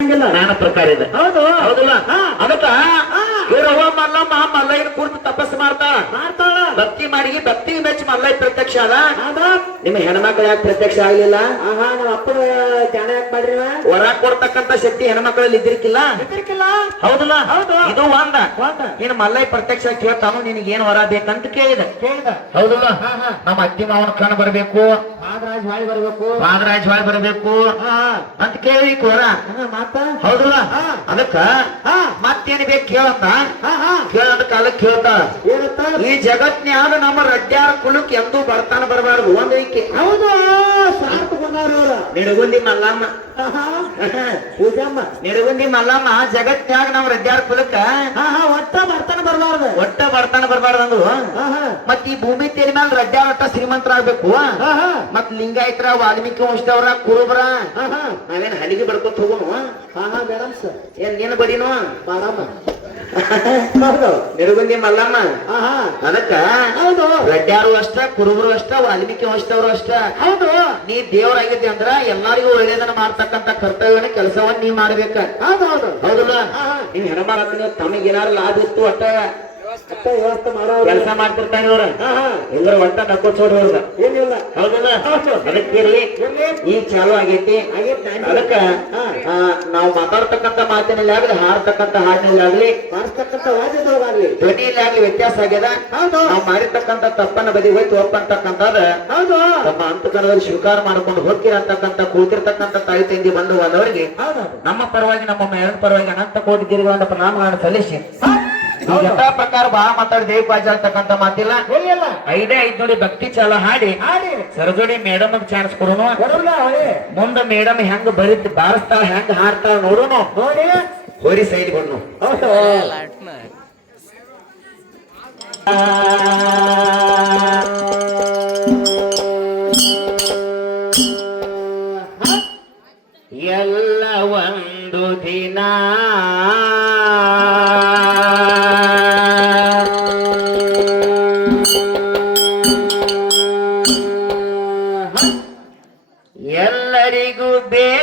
ನಾನಾ ಪ್ರಕಾರ ಇದೆ. ಹೌದು ಹೌದಲ್ಲ? ಅದಕ್ಕ ಇವ್ರವ್ವ ಮಲ್ಲಮ್ಮ ಮಲ್ಲಯ್ಯನ ಕುರಿತು ತಪಸ್ಸು ಮಾಡ್ತಾಳ. ಭಕ್ತಿ ಮಾಡಿ ಭಕ್ತಿ ಮೆಚ್ಚಿ ಮಲ್ಲಯ್ಯ ಪ್ರತ್ಯಕ್ಷ ಅದ. ನಿಮ್ಮ ಹೆಣ್ಮಕ್ಳು ಯಾಕೆ ಪ್ರತ್ಯಕ್ಷ ಆಗ್ಲಿಲ್ಲ? ನಮ್ಮ ಅಪ್ಪನ ಧ್ಯಾನ ಯಾಕೆ ಮಾಡ್ರಿ? ವರ ಕೊಡ್ತಕ್ಕಂತ ಶಕ್ತಿ ಹೆಣ್ಮಕ್ಳಲ್ಲಿ ಇದ್ರಿಕಿಲ್ಲ. ಹೌದಲ್ಲ? ಇದು ಒಂದ. ಇನ್ನು ಮಲ್ಲಯ್ಯ ಪ್ರತ್ಯಕ್ಷ ಕೇಳ್ತಾನು ನಿನಗೆ ಏನ್ ವರ ಬೇಕಂತ ಕೇಳಿದ. ಹೌದಲ್ಲ? ನಮ್ಮ ಅತ್ತಿ ಮಾವನ ಕಣ್ ಬರ್ಬೇಕು, ಪಾದರಾಜ್ ಬಾಳ್ ಬರ್ಬೇಕು ಅಂತ ಕೇಳಿ ವರ. ಹೌದಲ್ಲ? ಅದಕ್ಕ ಮತ್ತೇನ್ ಬೇಕು ಕೇಳಂತ ಕೇಳಂತ ಕಾಲಕ್ಕೆ ಕೇಳ್ತಾ ಈ ಜಗತ್ನ್ಯಾಗ ನಮ್ಮ ರಡ್ಡ್ಯಾರ ಕುಲಕ್ ಎಂದೂ ಬರ್ತಾನ ಬರಬಾರ್ದು ಒಂದ್ ಐಕೆ. ಹೌದು ನಿಡಗುಂದಿ ಮಲ್ಲಮ್ಮ ನಿಡಗುಂದಿ ಮಲ್ಲಮ್ಮ ಜಗತ್ನ್ಯಾಗ ನಮ್ಮ ರಡ್ಡ್ಯಾರ ಕುಲಕ್ಕ ಒಟ್ಟ ಬರ್ತಾನ ಬರಬಾರ್ದು ಅಂದ್ರು. ಮತ್ ಈ ಭೂಮಿ ತೇರಿ ಮೇಲೆ ರಡ್ಡ್ಯಾರ ಒಟ್ಟ ಶ್ರೀಮಂತರಾಗ್ಬೇಕು. ಮತ್ ಲಿಂಗಾಯತರ ವಾಲ್ಮೀಕಿ ವಂಶದವ್ರ ಕುರುಬ್ರ ನಾವೇನ್ ಹಲಿಗೆ ಬಡ್ಕೊತ ಹೋಗೋನು? ಮೇಡಮ್ ಸರ್ ಏನ್ ನೀನು ಬರೀನು ನಿಡಗುಂದಿ ಮಲ್ಲಮ್ಮ. ಅದಕ್ಕ ರಡ್ಡ್ಯಾರು ಅಷ್ಟ, ಕುರುಬರು ಅಷ್ಟ, ವಾಲ್ಮೀಕಿ ವಂಶದವ್ರು ಅಷ್ಟ. ಹೌದು ನೀ ದೇವರಾಗಿದ್ದೆ ಅಂದ್ರ ಎಲ್ಲಾರಿಗೂ ಒಳ್ಳೇದನ್ನ ಮಾಡ್ತಕ್ಕಂತ ಕರ್ತವ್ಯನ ಕೆಲಸವನ್ನ ನೀ ಮಾಡ್ಬೇಕ. ಹೌದಲ್ಲ? ನೀವ್ ಹೆಣ್ಮಾರತ್ನ ತಮಗೇನಾರು ಲಾಭ ಇತ್ತು ಒಟ್ಟ ವ್ಯವಸ್ಥೆ ಮಾಡೋ ಕೆಲಸ ಮಾಡ್ತಿರ್ತಾನೆ ಇವ್ರ ಎಲ್ಲರ ಒಟ್ಟ ನಕ್ಕೋಡ್ ಹೋದ. ಏನಿಲ್ಲ. ಹೌದಲ್ಲ? ಅದಕ್ಕಿರ್ಲಿ ಈಗ ಚಾಲು ಆಗೈತಿ. ಅದಕ್ಕ ನಾವು ಮಾತಾಡ್ತಕ್ಕಂತ ಮಾತಿನಲ್ಲಿ ಆಗ್ಲಿ, ಹಾಡ್ತಕ್ಕಂತ ಹಾಡಿನಲ್ಲಿ ಆಗ್ಲಿ, ಮಾಡಿಸ್ತಕ್ಕಂಥ ವಾದ್ಯದೊಳಗಾಗ್ಲಿ, ಧ್ವನಿಯಲ್ಲಿ ಆಗ್ಲಿ ವ್ಯತ್ಯಾಸ ಆಗ್ಯದ. ನಾವು ಮಾಡಿರ್ತಕ್ಕಂತ ತಪ್ಪನ್ನ ಬದಿ ಹೋಯ್ತು ಒಪ್ಪಂತಕ್ಕಂಥದ ತಮ್ಮ ಅಂತಕನದಲ್ಲಿ ಸ್ವೀಕಾರ ಮಾಡ್ಕೊಂಡು ಹೋಗ್ತಿರತಕ್ಕಂತ ಕೂತಿರ್ತಕ್ಕಂತ ತಾಯಿ ತಂದಿ ಬಂದು ಹೋದವರಿಗೆ ನಮ್ಮ ಪರವಾಗಿ, ನಮ್ಮ ಮೇಲಿನ ಪರವಾಗಿ ಅನಂತ ಕೋಟಿ ದೀರ್ಘ ಪ್ರಣಾಮಗಳನ್ನು ಸಲ್ಲಿಸಿ ಯಥಾ ಪ್ರಕಾರ ಬಹಳ ಮಾತಾಡಿ ದೇವ್ ಪಾಜ್ ಆಗ್ತಕ್ಕಂತ ಮಾತಿಲ್ಲ. ಐದೇ ಐದ್ ನೋಡಿ ಭಕ್ತಿ ಚಾಲ ಹಾಡಿ ಸರಜೋಡಿ ಮೇಡಮ್ ಚಾನ್ಸ್ ಕೊಡೋನು. ಮುಂದ ಮೇಡಮ್ ಹೆಂಗ್ ಬರೀತಿ ಬಾರಿಸ್ತಾಳ, ಹೆಂಗ್ ಹಾಡ್ತಾಳ ನೋಡೋನು. ಹೋರಿ ಸೈಡ್ ಕೊಡ್ನು. ಎಲ್ಲ ಒಂದು ದಿನ